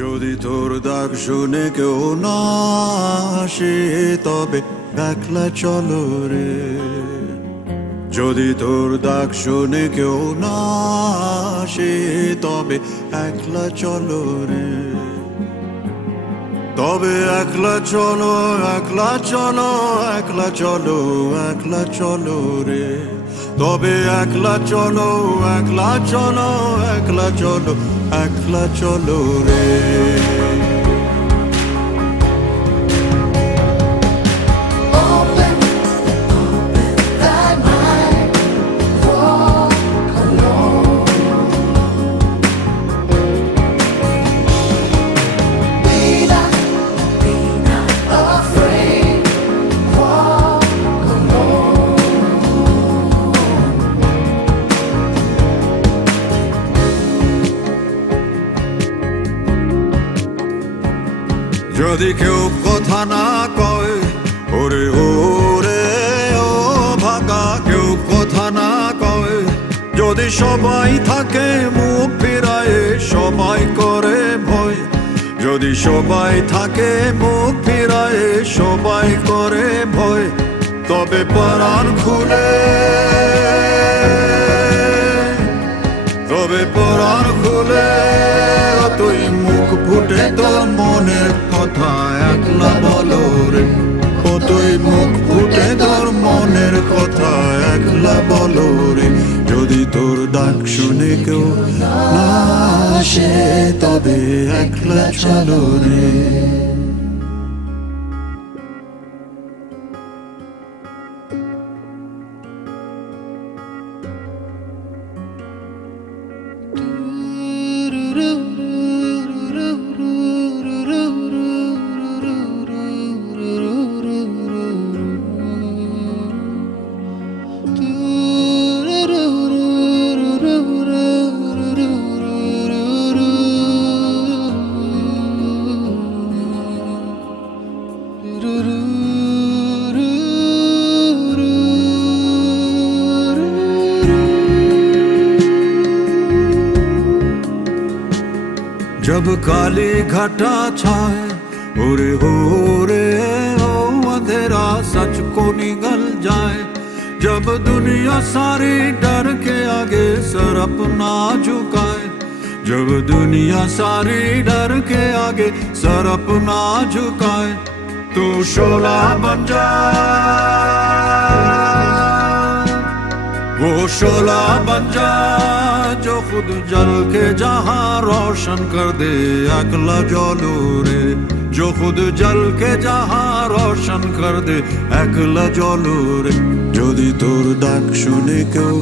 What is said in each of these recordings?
যদি তোর ডাক শুনে কেউ না আসে তবে একলা চলো রে। যদি তোর ডাক শুনে কেউ না আসে তবে একলা চলো রে। তবে একলা চলো, একলা চলো, একলা চলো, একলা চলো রে। তবে একলা চলো, একলা চলো, একলা চলো, একলা চলো রে। যদি কেউ কথা না কয় ওরে ওরে ও ভাগা, কেউ কথা না কয়, যদি সবাই থাকে মুখ ফিরায় সবাই করে ভয়, যদি সবাই থাকে মুখ ফিরায় সবাই করে ভয়, তবে পরাণ খুলে, তবে পরাণ খুলে তুই মুখ ফুটে তোর মনের কথা একলা বলো রে। ও তুই মুখ ফুটে তোর মনের কথা একলা বলো রে। যদি তোর ডাক শুনে কেউ না আসে তবে একলা চলো রে। जब काली घटा छाए उरे हो रे हो अंधेरा सच को निगल जाए, जब दुनिया सारी डर के आगे सर अपना झुकाए, जब दुनिया सारी डर के आगे सर अपना झुकाए, तू शोला बन जा, वो शोला बन जा जो खुद जल के जहां रोशन कर दे अकला जलो रे, जो खुद जल के जहां रोशन कर दे अकला जलो रे। যদি তোর ডাক শুনে কেউ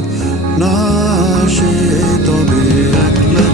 না আসে তবে একলা